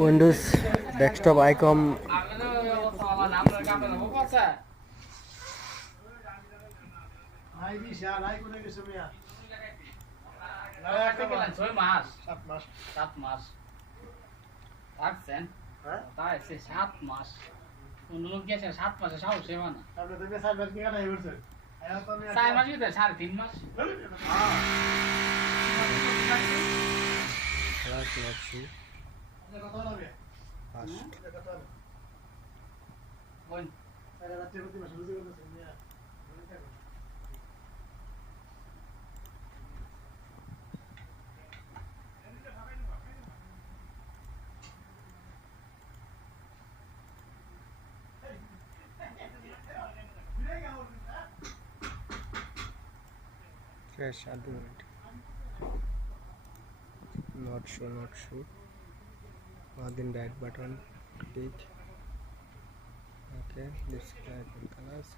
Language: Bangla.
উইন্ডোজ ডেস্কটপ আইকন সাত মাস কোন লোক গেছে 7 মাসে সাহস হবে না। আপনি তো 4 মাস কি কাটাই করছেন? 4 মাস ভিতরে 3.5 মাস। ক্লাস লাগছি fresh argument. Not sure. Then right button click. Okay, display icon colors.